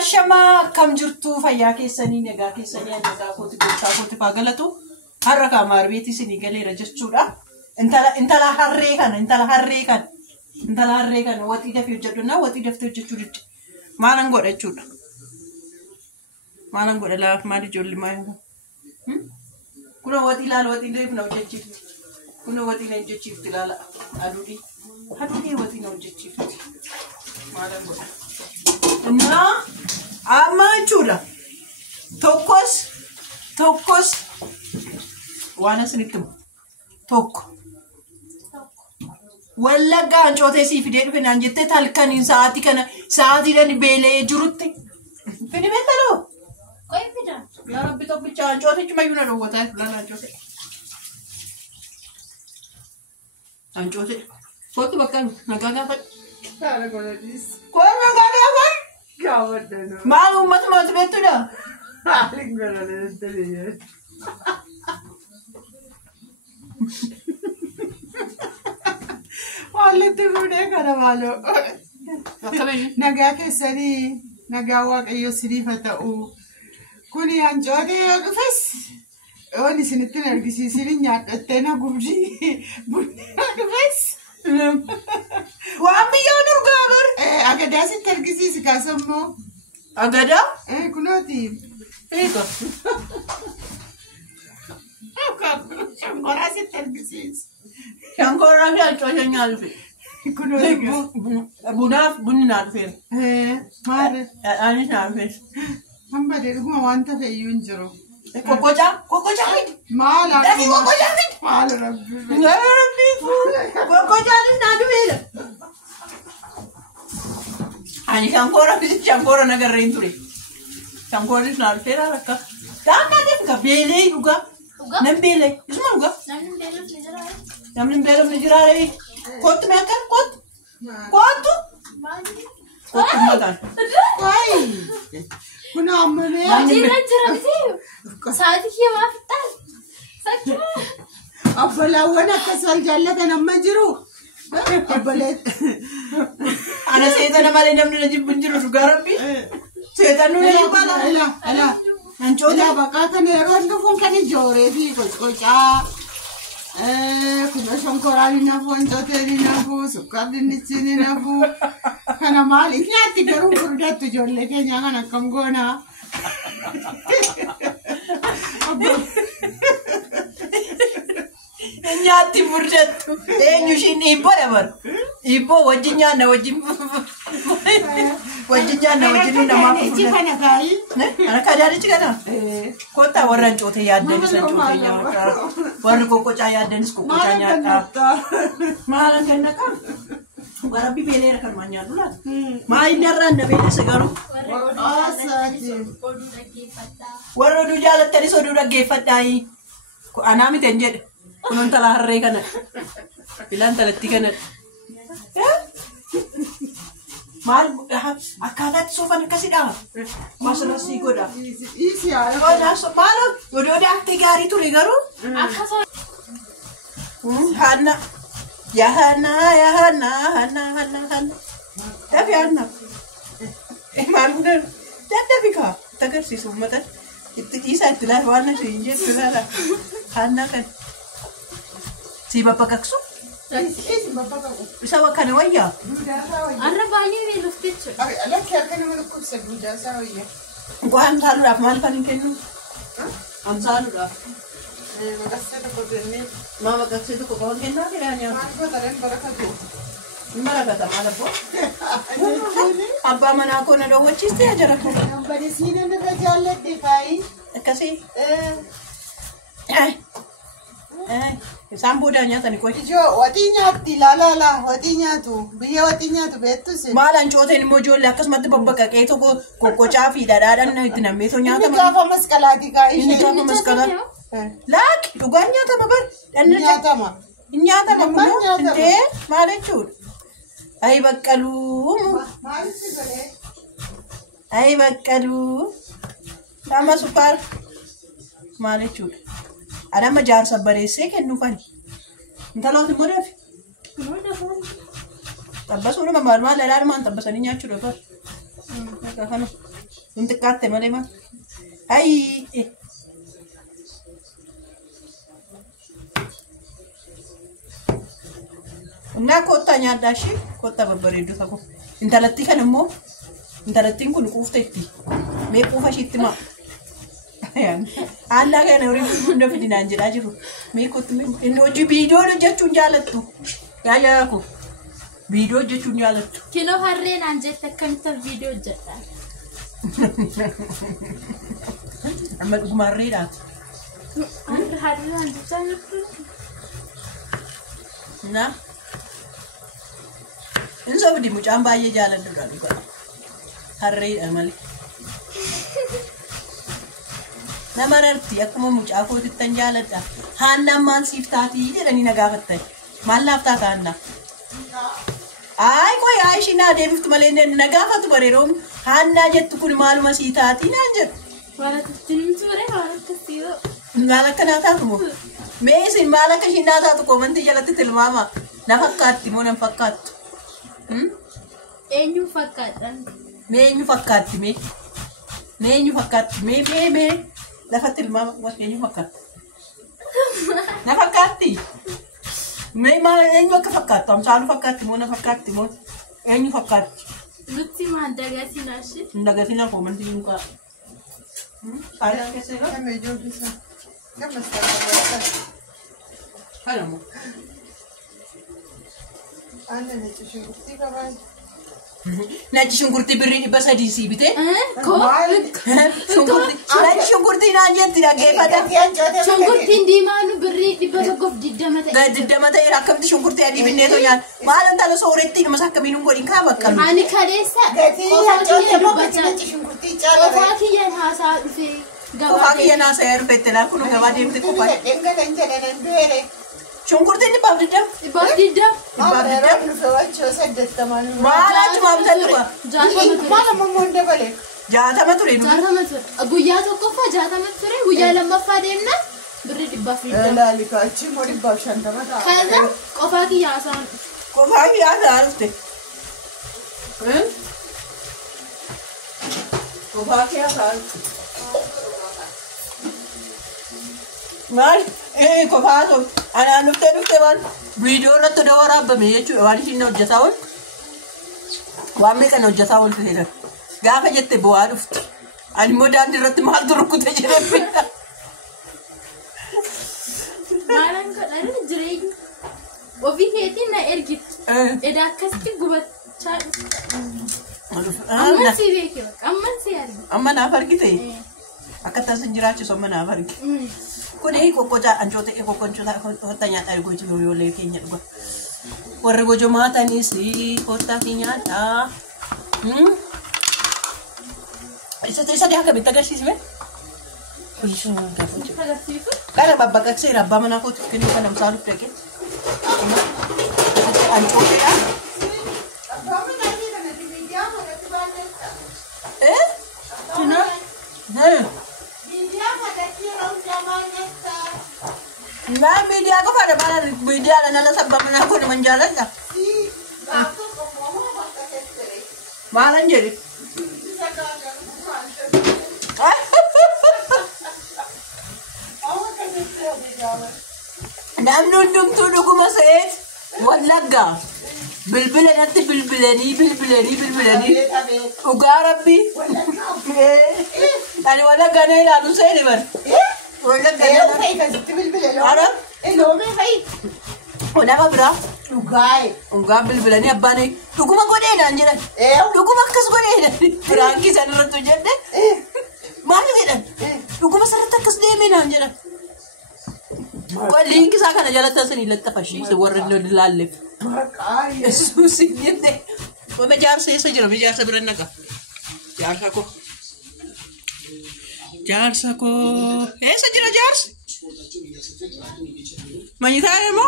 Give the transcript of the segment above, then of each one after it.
Ashama kam jirtu fayyaa keessanii nagaa keessanii annagaa kooti faagalatu har'a kaamaar beeti isinii galeera jechuudha. Intala harree kana waxii dafee hojjedhunna waxii daftee hojjechuu didde maalan godha jechuudha. Maalan godha laaf maal ijoolli maalan kuna waxii ilaala waxii reefu na hojjechiifti. Kuna waxii na hojjechiifti ilaala aduudii waxii na hojjechiifti maalan godha. Nah, ama jechuudha. Tokkos waan asinitti tokko wallaggaa hancootee sii fidee dhufe naan jettee halkaniin sa'aatiidhaan beelee jirutti fidi beektaloo. Yaa rabbi tokkicha hancootichi mayyuu na dhowwataa fuulaan hancootee. Hancootee kootu bakka nagaa gaafadhu. Maal uummata mootii beektuudha? Walitti fuudhee kana maaloo. Nagaa keessanii nagaa waaqayyo siniif haa ta'u. Kuni hancootee yoo dhufes waan isinitti argisiisin nyaadhattee na gubdii bunni yoo dhufes. Waan biyyaa nurgaa bar. Agadaa sitti argisiisi kaasammoo. Agadaa? Kunooti. Eega. Shankoraa sitti argisiisi. Shankoraa fi hancootee nyaalufi. Kunooti. Bunni naa dhufeera. Maali? Anis naa dhufeera. Hamba dhuguma wanta fe'iyyuu hin jiru. Kokkocaa fidi. Maal akka kokkocaa fidi. Maal rabbi. Kokkocaanis naa dhufeera. Ani shankora nagarree hin ture. Shankoris naa dhufeera rakka. Daangaa deemka beelee dhugaa. Nam beelee. Isuma dhugaa. Namni beelofni jiraare. Kottu mee akka kottu. Kottu. Kottu mataan. Waayee. Kuna amma mee. Waajjirra jira bitee. Sa'aatii kee maaf ittaan? Sakkuma. Abbalaawwan akkas wal jaallatan amma jiru. Abbaleet. Ana seetana malee namni na jibbu hin jiru dhugaa rabbi. Seetan nu na bala. Ala. Hancoota bakka kana yeroo dhufuun kan ijooree fi qocqocaa. Kuna shankoraan ni nafu, hancootee ni nafu, sukkaarri ni nafu. Kana maaliif nyaatti garuu furdaatti ijoollee keenya kan akkam goonaa. Nyaatti furdattu eenyu ishiin dhiibboo dabar. Dhiibboo wajjin nyaanna wajjin namaa furdattu. Kana kaayi. Kana kadaanichi kana. Kottaa warra hancootee yaaddanis hancootee nyaata. Warri kokkocaa yaaddanis kokkocaa nyaata. Maalan kenna kan? Warabbi beeleera kan maan nyaatu laata? Maa inni irraan na beelese garuu? Warra oduu jaalattanis oduu dhaggeeffadhaayi. Anaa miti hin jedhe. Kunuun intala harree kana. Filaan intalatti kana. Maal akkaataatti soofan akkasidha? Masirratti godha. Maal oduu daaktee gaarii ture garuu? Hanna. Hanna. Dafi Hanna. Maal daddabi kaa tagarsiisu uummata. Itti dhiisaa itti laafa waan ishee hin jettu laala. Hanna kan. Si babbaqaqsu? Isa kana wayyaa? Arra baay'ee beelofte jechuudha. Lakki harka nama dhukkubsa duudaa isaa wayyaa. Hamsaaluudhaaf maal kan hin kennu? Hamsaaluudhaaf. Baqaqsee tokko kennee. Maa baqaqsee tokko qofa kennaa jedhanii yaa? Maal godhanii barakatu? Barakata maal abboo? Abbaa manaa koo na dhowwachiiste yaa jara koo. Bari siinan irra jaalladhe faayi. Akkasii? Isaan booda nyaatani qoy. Ijoo waxii nyaatti laala waxii nyaatu biyya waxii nyaatu beektus. Maal hancooteen immoo ijoollee akkasumatti babbaqaqee tokko kokkocaa fi dhadhaadhaan itti nammeetoo nyaatama. Inni gaafa masqalaati kaa'ishee. Inni gaafa masqalaati. Laaki dhugaan nyaatama bar. Nyaatama. Nyaatama kunoo intee maal jechuudha? Ayi baqqaluu. Maalitti golee? Ayi baqqaluu. Nama sukkaara. Maal jechuudha? Adama jaarsa bareessee kennuufani. Intalooti immoo dafi. Tabbasuudhuma maal ladhaan maan tabbasanii nyaachuudha bar. Kana. Inti katte malee ma. Hai. Naa kottaa nyaadhaa ishee kottaa babbareedduu ta'u. Intalattii kan immoo intalattiin kun quufteetti. Mee quufa ishiitti maa? Aannan kana horii hunda fidinaan jedhaa jiru. Mee kottu inni hojii viidiyoo hojjechuun jaalattu. Yaa ko viidiyoo hojjechuun jaalattu. Kiloo harreen aan jette akkamitti viidiyoo hojjedha? Amma dhugumarreedha. Harreen aan jechaa jirtu. Na. Inni sobdi mucaan baay'ee jaaladduudha dhugaa. Harreedha malee. Nama rarti akkuma mucaa kootittan jaaladha. Haannaan maal siif taatii jedhanii na gaafattan. Maal laaf taata Haannaa? Ay koy ay ishii naa deebiftu malee na gaafatu bareedoom. Haannaa jettu kun maaluma sii taatii naan jedhu. Waan akkasiin ture waan akkasii. Maal akka naa taatu moo? Mee isin maal akka ishii naa taatu komantii jalatti tilmaama. Na fakkaatti moo nan fakkaattu? Eenyu fakkaatan? Mee eenyu fakkaatti mee? Mee eenyu fakkaatti? Mee lafatti tilmaama waan eenyu fakkaatti? Na fakkaatti? Mee maal eenyu akka fakkaattu? Amsaalu fakkaatti moo na fakkaatti moo eenyu fakkaatti? Nuti maal dagatina ishee? Dagatina komantii mukaa. Faayidaa keessee dha? Kame joogisa. Kame sadarkaa. Kanamu. Aannan itti shunkurtii qabaa. Nyaanni shunkurtii birrii 300 sii bitee? Nyaanni shunkurtii naan jetti dhaggeeffata. Shunkurtiin diimaan birrii 120 ta'e. 20 ta'e akkamitti shunkurtii adii binneetoo nyaanna? Maal intala soorettii dhumas akkamiin hin godhin kaa bakka nu? Ani kaleessa qofaa kiyyaan haasaa dhufee Qofaa kiyyaan haasaa dhufeette laa kun gabaa deemte qofaa. Shunkurtiin dhibbaaf diddam? Dhibbaaf diddam. Maal achuma bitan dhufa? 60 ture nu. 60 ture. Guyyaa tokkoffaa 60 ture. Guyyaa lammaffaa deemna birrii 150. Kana qofaa kiyyaa haasaan dhufe. Qofaa kiyyaa haasaa dhufte. Qofaa kiyyaa haasaa dhufte. Maal? Qofaa ta'u anaan dhuftee waan viidiyoo irratti odoo waraabame jechuudha waan ishiin hojjetaa ooltu. Waan meeqan hojjetaa ooltu jedhan. Gaafa jette bu'aa dhufti. Ani immoo daandii irratti maaltu rukkute jedhame. Maalaan godhan jireenya ofii keetiin na ergitu. Edaa akkasitti gubachaa dhufte. Amman si beeke bakka amman si argi. Amma naaf argite? Akka taasisan jiraachisu amma naaf argi. Kuni kokkocha ancoota kokkonchoota hotta nyaata gochi yoolee keenya dhuga. Warri gojo maatanis hotta nyaata. Isa dia akka bitta agarsiisme. Kuyisu gaafachuu. agarsiisu. Kana babbaqaqsee rabbaa manaa kootu kennu kan namsaa dhufte kee. Ancootedha. Kina. Nah, media aku pada mana media dan ada sebab mana aku dengan jalan tak? Malah jadi. Nam nundum tu duku masih, walaga. Bilbilan nanti bilbilani. Ugarabi. Tadi walaga ni lalu saya ni ber. Walaga ni. Ada? Kenapa bro? Enggak bilbilani apa nih? Duku mah kode anjiran. Duku mah kes kode. Berangki sana ratu jadi. Mana kita? Duku mah sana tak kes dia mana anjiran. Kau link sana jalan terus ni letak fashi sewarna lalif. Susi ni. Kau mejar saya saja, mejar saya berenaga. Jar aku. Saja jar. Manyita mo?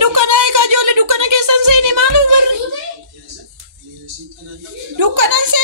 Dukana ika jole dukana ke sanse ni malu ber. Dukana se